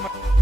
Palmer.